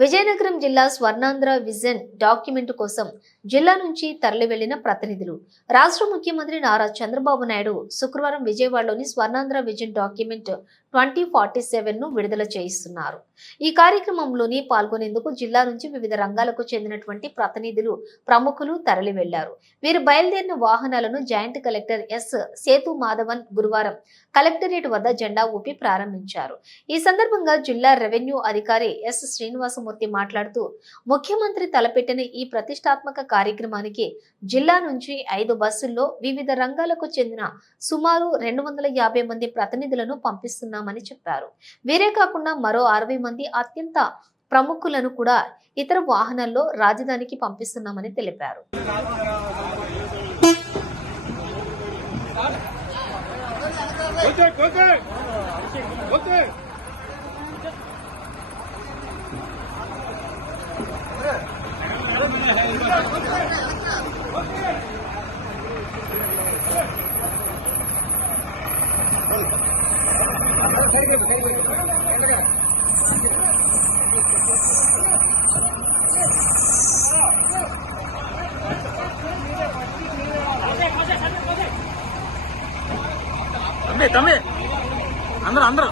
విజయనగరం జిల్లా Swarnandhra vision document కోసం జిల్లా నుంచి తరలి వెళ్లిన ప్రతినిధులు రాష్ట్ర ముఖ్యమంత్రి నారా చంద్రబాబు నాయుడు శుక్రవారం విజయవాడలోని స్వర్ణాంధ్ర విజన్ డాక్యుమెంట్ 2047 ను విడుదల చేయిస్తున్నారు. ఈ కార్యక్రమంలోని పాల్గొనేందుకు జిల్లా నుంచి వివిధ రంగాలకు చెందినటువంటి ప్రతినిధులు ప్రముఖులు తరలి వెళ్లారు. వీరు బయలుదేరిన వాహనాలను joint collector S Sethu Madhavan గురువారం కలెక్టరేట్ వద్ద జెండా ఊపి ప్రారంభించారు. ఈ సందర్భంగా జిల్లా రెవెన్యూ అధికారి ఎస్ శ్రీనివాసమూర్తి మాట్లాడుతూ ముఖ్యమంత్రి తలపెట్టిన ఈ ప్రతిష్టాత్మక కార్యక్రమానికి జిల్లా నుంచి 5 బస్సుల్లో వివిధ రంగాలకు చెందిన సుమారు 250 మంది ప్రతినిధులను పంపిస్తున్నామని చెప్పారు. వీరే కాకుండా మరో 60 మంది అత్యంత ప్రముఖులను కూడా ఇతర వాహనాల్లో రాజధానికి పంపిస్తున్నామని తెలిపారు. తమ్మి అందరూ